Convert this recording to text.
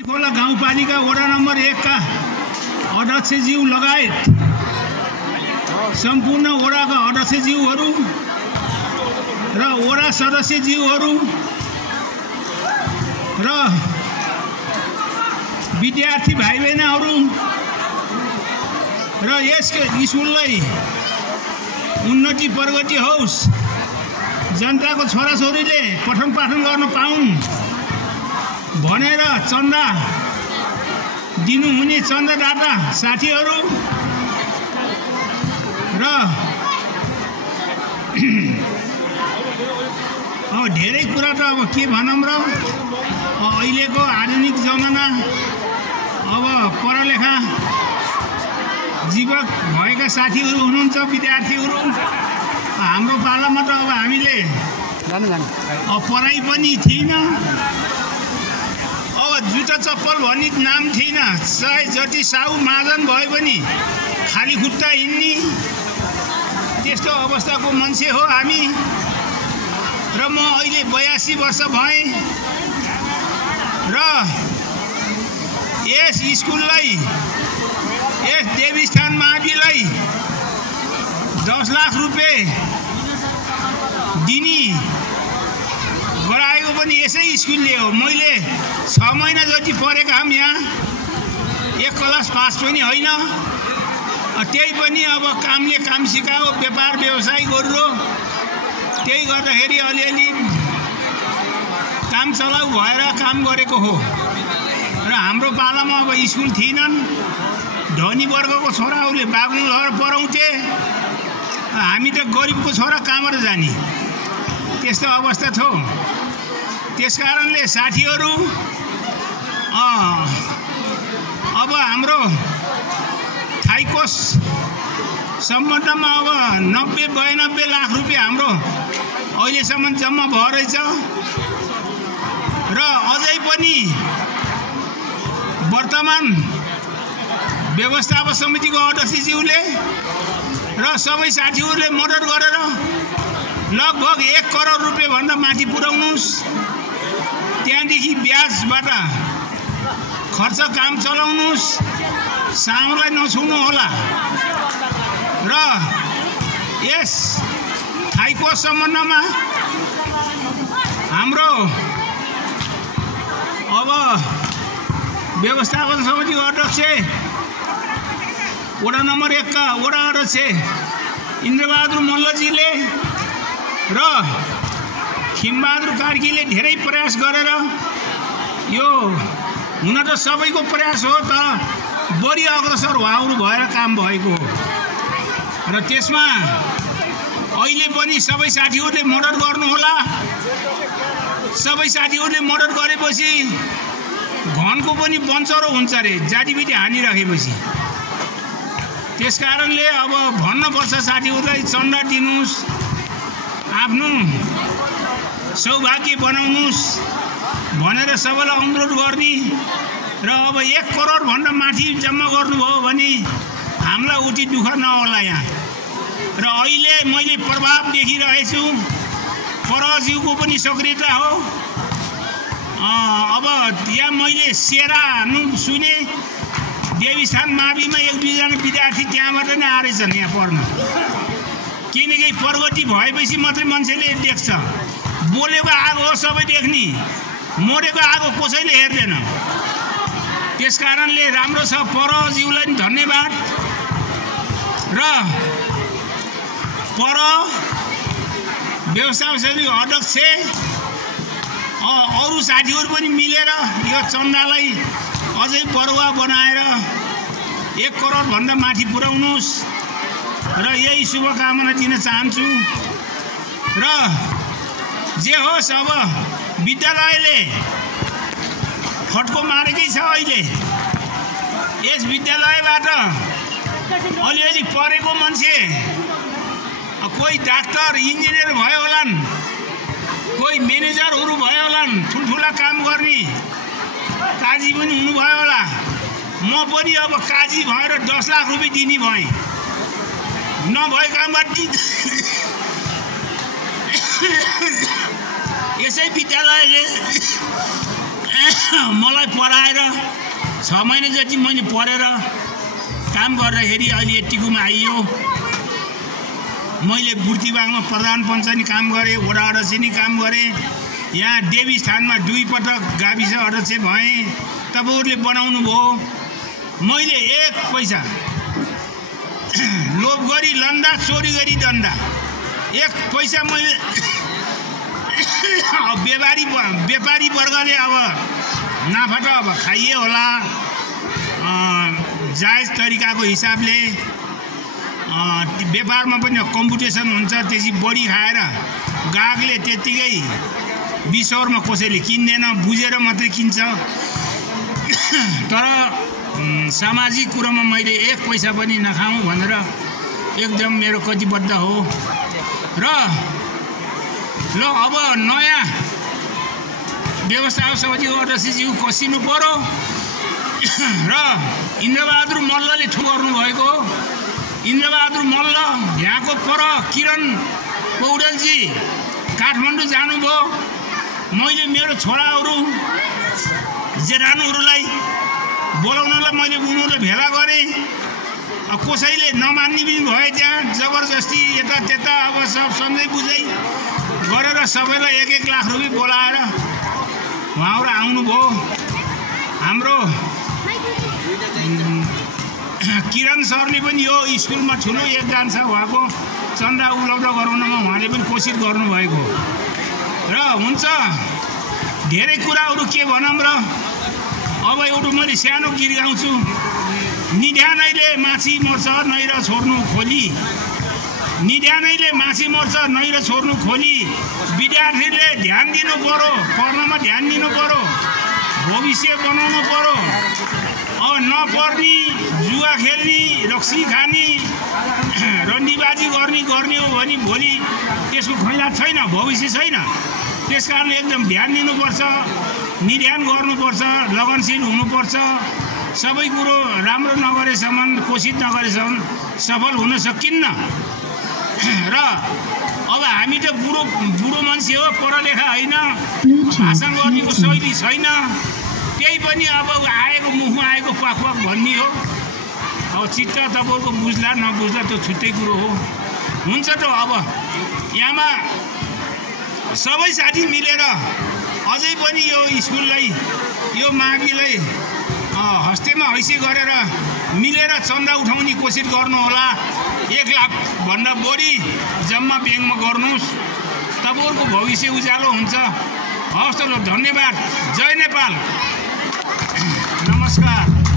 खोला गाउँपालिका वडा नम्बर 1 का अध्यक्षज्यू लगायत सम्पूर्ण वडाका अध्यक्षज्यूहरू र वडा सदस्यज्यूहरू र विद्यार्थी भाइ बहिनीहरू र यस स्कुललाई उन्नति प्रगति होस्, जनताको छोराछोरीले पठन पाठन गर्न पाउन् भनेर चन्दा दिनुहुने चन्दादाता साथीहरू र अब धेरै कुरा त अब के भनौँ र, अहिलेको आधुनिक जमाना अब पढालेखा जीवक भएका साथीहरू हुनुहुन्छ, विद्यार्थीहरू। हाम्रो पालामा त अब हामीले पढाइ पनि थिएन, अब जुत्ता चप्पल भन्ने नाम थिएन, चाहे जति साउ महाजन भए पनि खाली खुट्टा हिँड्ने त्यस्तो अवस्थाको मान्छे हो हामी। र म अहिले 82 वर्ष भएँ र यस स्कुललाई, यस देवीस्थान माविलाई 10 लाख रुपियाँ दिने गराएको पनि यसै स्कुलले हो। मैले 6 महिना जति पढेका हम यहाँ, 1 क्लास पास पनि होइन। त्यही पनि अब कामले काम सिकायो, व्यापार व्यवसाय गर्यो, त्यही गर्दाखेरि अलिअलि काम चलाउ भएर काम गरेको हो। र हाम्रो पालामा अब स्कुल थिएनन्, धनी वर्गको छोराहरूले बाग्नु लगेर पढाउँथे, हामी त गरिबको छोरा कहाँबाट जाने, त्यस्तो अवस्था थियो। त्यसकारणले साथीहरू अब हाम्रो थाइकोस सम्बन्धमा अब 90-92 लाख रुपियाँ हाम्रो अहिलेसम्म जम्मा भयो रहेछ। र अझै पनि वर्तमान व्यवस्थापन समितिको अध्यक्षज्यूले र सबै साथीहरूले मद्दत गरेर लगभग 1 करोड रुपियाँ भन्दा माथि पुर्याउनुहोस्। त्यहाँदेखि ब्याजबाट खर्च काम चलाउनुहोस्, साउलाई नछुनु होला। र यस थाइको सम्बन्धमा हाम्रो अब व्यवस्थापन समितिको अध्यक्ष वडा नम्बर 1 का वडा अध्यक्ष इन्द्रबहादुर मल्लजीले र खिमबहादुर कार्कीले धेरै प्रयास गरेर, यो हुन त सबैको प्रयास हो, तर बढी अग्रसर हुनु भएर काम भएको हो। र त्यसमा अहिले पनि सबै साथीहरूले मद्दत गर्नुहोला। सबै साथीहरूले मद्दत गरेपछि घनको पनि बन्चरो हुन्छ रे, जातिबिटी हानिराखेपछि। त्यसकारणले अब भन्नुपर्छ साथीहरूलाई, चन्दा दिनुहोस्, आफ्नो सौभाग्य बनाउनुहोस् भनेर सबैलाई अनुरोध गर्ने। र अब 1 करोड भन्दा माथि जम्मा गर्नुभयो भने हामीलाई उति दुःख नहोला यहाँ। र अहिले मैले प्रभाव देखिरहेछु, परज्यूको पनि सक्रियता हो। अब यहाँ मैले सेरा सुने, देवीस्थान माविमा 1-2 जना विद्यार्थी त्यहाँबाट नै आएछन् यहाँ पढ्न। किनकि प्रगति भएपछि मात्रै मान्छेले देख्छ। बोलेको आगो हो सबै देख्ने, मरेको आगो कसैले हेर्दैन। त्यसकारणले राम्रो छ, परज्यूलाई पनि धन्यवाद। र व्यवस्थापन समितिको अध्यक्ष अरू साथीहरू पनि मिलेर यो चन्दालाई अझै बढुवा बनाएर 1 करोड भन्दा माथि पुर्याउनुहोस् र यही शुभकामना दिन चाहन्छु। र जे होस्, अब विद्यालयले फड्को मारेकै छ। अहिले यस विद्यालयबाट अलिअलि पढेको मान्छे, कोही डाक्टर इन्जिनियर भयो होलान्, कोही म्यानेजरहरू भयो होलान्, ठुल्ठुला काम गर्ने, काजी पनि हुनुभयो होला। म पनि अब काजी भएर 10 लाख रुपियाँ दिने भएँ, नभएकामा यसै विद्यालयले मलाई पढाएर 6 महिना जति मैले पढेर काम गर्दाखेरि अहिले यतिकोमा आइयो। मैले बुर्तिबाङमा प्रधान पञ्चायत काम गरेँ, वडा अध्यक्ष नि काम गरेँ, यहाँ देवी स्थानमा 2 पटक गाविस अध्यक्ष भएँ। तपाईँहरूले बनाउनु भयो। मैले 1 पैसा लोभ गरी लन्दा, चोरी गरी दण्डा, 1 पैसा मैले व्यापारी वर्गले अब नाफा त अब खाइए होला, जायज तरिकाको हिसाबले व्यापारमा पनि कम्पिटिसन हुन्छ, त्यसै बढी खाएर ग्राहकले त्यतिकै बिसौरमा कसैले किन्दैन, बुझेर मात्रै किन्छ। तर सामाजिक कुरामा मैले 1 पैसा पनि नखाऊँ भनेर एकदम मेरो कटिबद्ध हो। र ल अब नयाँ व्यवस्थापक समितिको अध्यक्षज्यू कसिनु पर्यो र इन्द्रबहादुर मल्लले ठुलो गर्नुभएको हो। इन्द्रबहादुर मल्ल यहाँको पर किरण पौडेलजी काठमाडौँ जानुभयो। मैले मेरो छोराहरू जेठानुहरूलाई बोलाउनलाई मैले उनीहरूलाई भेला गरेँ। कसैले नमान्ने पनि भए, त्यहाँ जबरजस्ती यता त्यता अब सब सन्जै बुझै गरेर सबैलाई 1-1 लाख रुपियाँ बोलाएर उहाँहरू आउनुभयो। हाम्रो किरण सरले पनि यो स्कुलमा ठुलो योगदान छ, उहाँको चन्दा उपलब्ध गराउनमा उहाँले पनि कोसिस गर्नुभएको र हुन्छ। धेरै कुराहरू के भनौँ र अब एउटा मैले सानो गीत गाउँछु। निध्यानैले माछी मर्छ नैर छोड्नु खोली, निध्यानैले माछी मर्छ नैर छोड्नु खोली, विद्यार्थीले ध्यान दिनु पर्यो, पढ्नमा ध्यान दिनु पर्यो, भविष्य बनाउनु पर्यो। अब नपढ्ने, जुवा खेल्ने, रक्सी खाने, रन्डीबाजी गर्ने हो भने भोलि त्यसको खैलात छैन, भविष्य छैन। त्यसकारण एकदम ध्यान दिनुपर्छ, निध्यान गर्नुपर्छ, लगनशील हुनुपर्छ। सबै कुरो राम्रो नगरेसम्म, कोसिस नगरेसम्म सफल हुन सकिन्न। र अब हामी त बुढो मान्छे हो, पढालेखा होइन, भाषण गर्नेको शैली छैन। त्यही पनि अब आएको मुख आएको पाक भन्ने हो। अब चित्त तपाईँको बुझ्ला नबुझ्ला त्यो छुट्टै कुरो हो। हुन्छ त अब यहाँमा सबै साथी मिलेर अझै पनि यो स्कुललाई, यो माविलाई हस्तेमा हैसी गरेर मिलेर चन्दा उठाउने कोसिस गर्नु होला। 1 लाख भन्दा बढी जम्मा ब्याङ्कमा गर्नुहोस्, तपाईँहरूको भविष्य उज्यालो हुन्छ। हवस् त ल, धन्यवाद। जय नेपाल। नमस्कार।